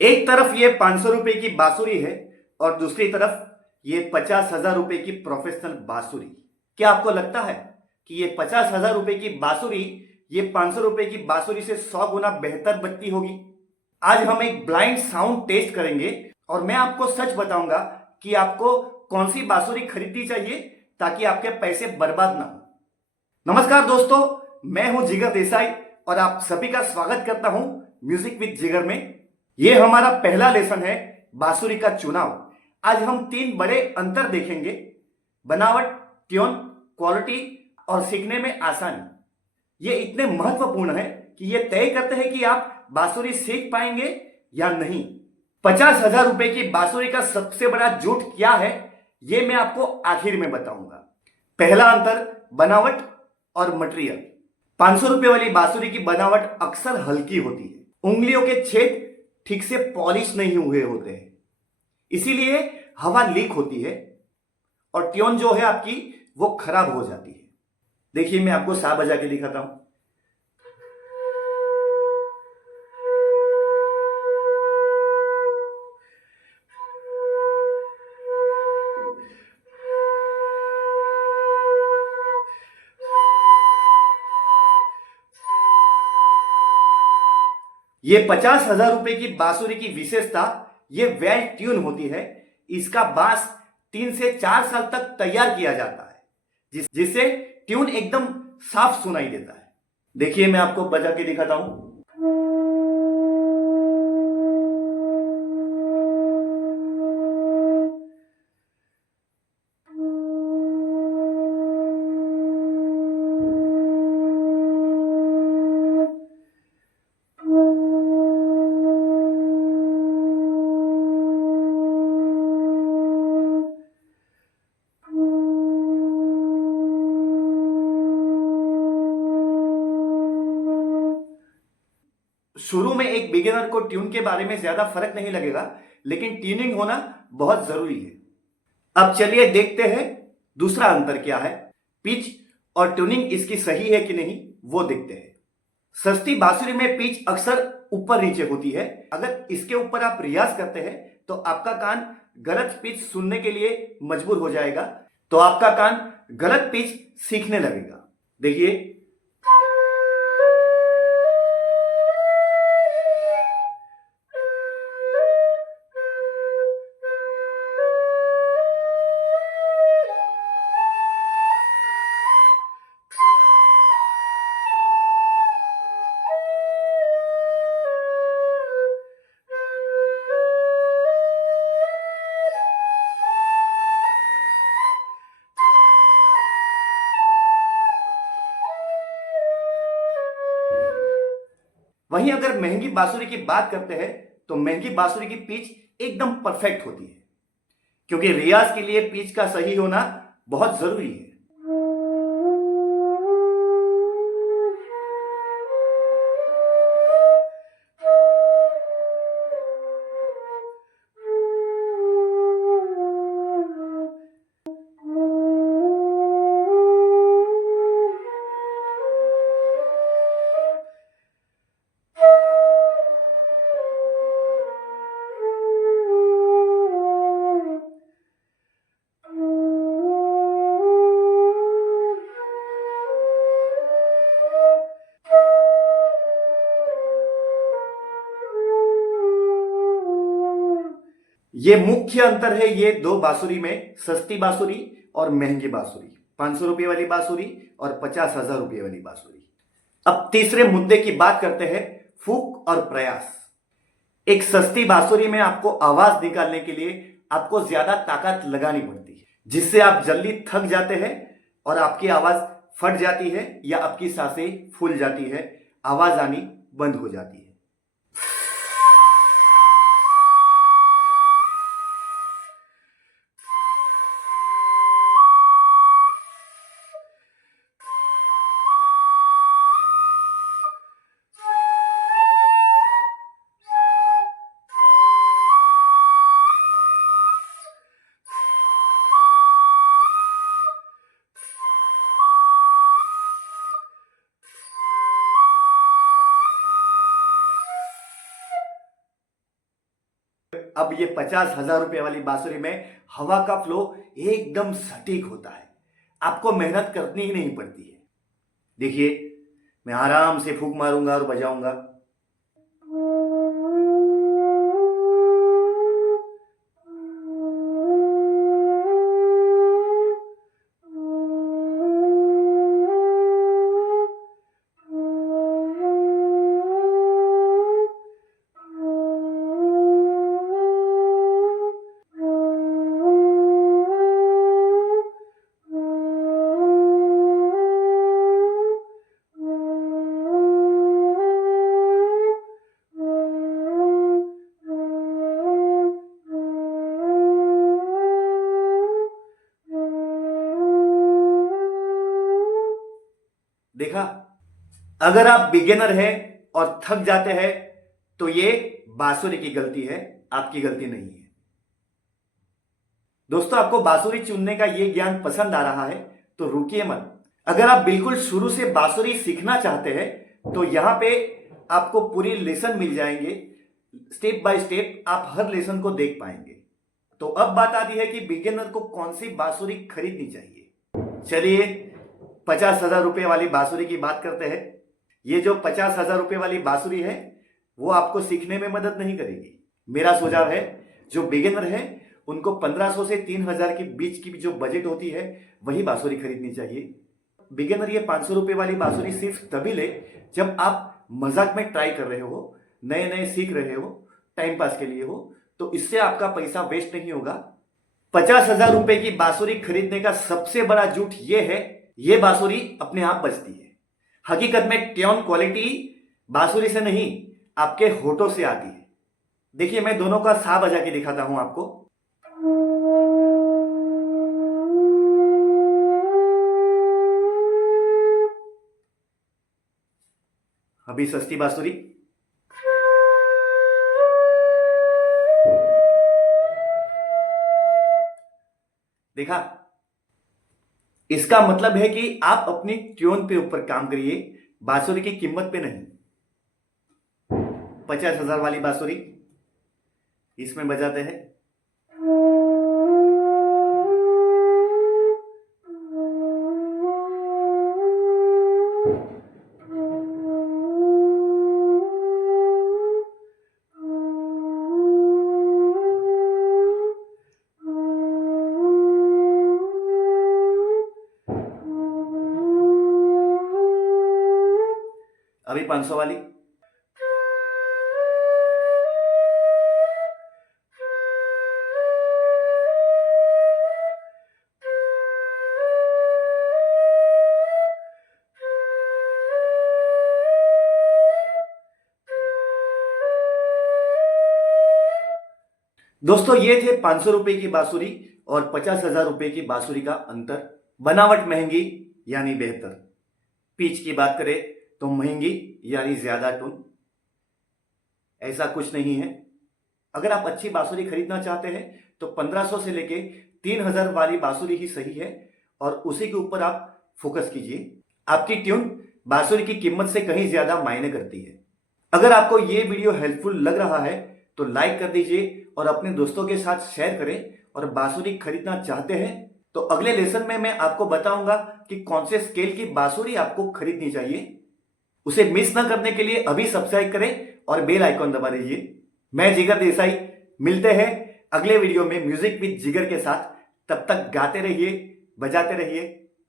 एक तरफ ये 500 रुपए की बांसुरी है और दूसरी तरफ ये 50,000 रुपए की प्रोफेशनल बांसुरी। क्या आपको लगता है कि ये 50,000 रुपए की बांसुरी ये 500 रुपए की बांसुरी से 100 गुना बेहतर बजती होगी? आज हम एक ब्लाइंड साउंड टेस्ट करेंगे और मैं आपको सच बताऊंगा कि आपको कौन सी बांसुरी खरीदनी चाहिए ताकि आपके पैसे बर्बाद ना हो। नमस्कार दोस्तों, मैं हूं जिगर देसाई और आप सभी का स्वागत करता हूं म्यूजिक विद जिगर में। यह हमारा पहला लेसन है बांसुरी का चुनाव। आज हम 3 बड़े अंतर देखेंगे: बनावट, ट्यून, क्वालिटी और सीखने में आसानी। ये इतने महत्वपूर्ण है कि ये तय करते हैं कि आप बांसुरी सीख पाएंगे या नहीं। 50,000 रुपए की बांसुरी का सबसे बड़ा झूठ क्या है, ये मैं आपको आखिर में बताऊंगा। पहला अंतर, बनावट और मटेरियल। 500 रुपए वाली बांसुरी की बनावट अक्सर हल्की होती है। उंगलियों के छेद ठीक से पॉलिश नहीं हुए होते हैं, इसीलिए हवा लीक होती है और ट्यून जो है आपकी वो खराब हो जाती है। देखिए, मैं आपको सा बजा के दिखाता हूं। ये 50,000 रुपए की बांसुरी की विशेषता ये वेल ट्यून होती है। इसका बांस 3 से 4 साल तक तैयार किया जाता है, जिससे ट्यून एकदम साफ सुनाई देता है। देखिए, मैं आपको बजा के दिखाता हूं। शुरू में एक बिगिनर को ट्यून के बारे में ज्यादा फर्क नहीं लगेगा, लेकिन ट्यूनिंग होना बहुत जरूरी है। अब चलिए देखते हैं दूसरा अंतर क्या है। पिच और ट्यूनिंग इसकी सही है कि नहीं वो देखते हैं। सस्ती बांसुरी में पिच अक्सर ऊपर नीचे होती है। अगर इसके ऊपर आप रियाज करते हैं तो आपका कान गलत पिच सुनने के लिए मजबूर हो जाएगा, तो आपका कान गलत पिच सीखने लगेगा। देखिए, वहीं अगर महंगी बांसुरी की बात करते हैं तो महंगी बांसुरी की पिच एकदम परफेक्ट होती है, क्योंकि रियाज के लिए पिच का सही होना बहुत जरूरी है। ये मुख्य अंतर है ये दो बांसुरी में, सस्ती बांसुरी और महंगी बांसुरी। 500 रुपये वाली बांसुरी और 50,000 रुपये वाली बांसुरी। अब तीसरे मुद्दे की बात करते हैं, फूक और प्रयास। एक सस्ती बांसुरी में आपको आवाज निकालने के लिए आपको ज्यादा ताकत लगानी पड़ती है, जिससे आप जल्दी थक जाते हैं और आपकी आवाज फट जाती है या आपकी सांसें फूल जाती है, आवाज आनी बंद हो जाती है। अब ये 50,000 रुपए वाली बांसुरी में हवा का फ्लो एकदम सटीक होता है, आपको मेहनत करनी ही नहीं पड़ती है। देखिए, मैं आराम से फूंक मारूंगा और बजाऊंगा। देखा, अगर आप बिगिनर हैं और थक जाते हैं तो ये बांसुरी की गलती है, आपकी गलती नहीं है। दोस्तों, आपको बांसुरी चुनने का ये ज्ञान पसंद आ रहा है तो रुकिए मत। अगर आप बिल्कुल शुरू से बांसुरी सीखना चाहते हैं तो यहां पे आपको पूरी लेसन मिल जाएंगे, स्टेप बाय स्टेप आप हर लेसन को देख पाएंगे। तो अब बात आती है कि बिगिनर को कौन सी बांसुरी खरीदनी चाहिए। चलिए 50,000 रुपए वाली बांसुरी की बात करते हैं। ये जो 50,000 रुपए वाली बांसुरी है वो आपको सीखने में मदद नहीं करेगी। मेरा सुझाव है, जो बिगिनर है उनको 1500 से 3000 के बीच की जो बजट होती है वही बांसुरी खरीदनी चाहिए। बिगिनर ये 500 रुपए वाली बांसुरी सिर्फ तभी ले जब आप मजाक में ट्राई कर रहे हो, नए नए सीख रहे हो, टाइम पास के लिए हो, तो इससे आपका पैसा वेस्ट नहीं होगा। 50,000 रुपए की बांसुरी खरीदने का सबसे बड़ा झूठ ये है, ये बांसुरी अपने आप बजती है। हकीकत में ट्यून क्वालिटी बांसुरी से नहीं, आपके होठों से आती है। देखिए, मैं दोनों का सा बजा के दिखाता हूं आपको। अभी सस्ती बांसुरी। देखा, इसका मतलब है कि आप अपनी ट्यून पे ऊपर काम करिए, बांसुरी की कीमत पे नहीं। 50,000 वाली बांसुरी इसमें बजाते हैं। अभी 500 वाली। दोस्तों, ये थे 500 रुपए की बांसुरी और 50,000 रुपए की बांसुरी का अंतर। बनावट महंगी यानी बेहतर, पिच की बात करें तो महंगी यानी ज्यादा टून, ऐसा कुछ नहीं है। अगर आप अच्छी बांसुरी खरीदना चाहते हैं तो 1500 से लेके 3000 वाली बांसुरी ही सही है और उसी के ऊपर आप फोकस कीजिए। आपकी ट्यून बांसुरी की कीमत से कहीं ज्यादा मायने करती है। अगर आपको ये वीडियो हेल्पफुल लग रहा है तो लाइक कर दीजिए और अपने दोस्तों के साथ शेयर करें। और बांसुरी खरीदना चाहते हैं तो अगले लेसन में मैं आपको बताऊंगा कि कौन से स्केल की बांसुरी आपको खरीदनी चाहिए। उसे मिस ना करने के लिए अभी सब्सक्राइब करें और बेल आइकॉन दबा दीजिए। मैं जिगर देसाई, मिलते हैं अगले वीडियो में म्यूजिक विद जिगर के साथ। तब तक गाते रहिए, बजाते रहिए।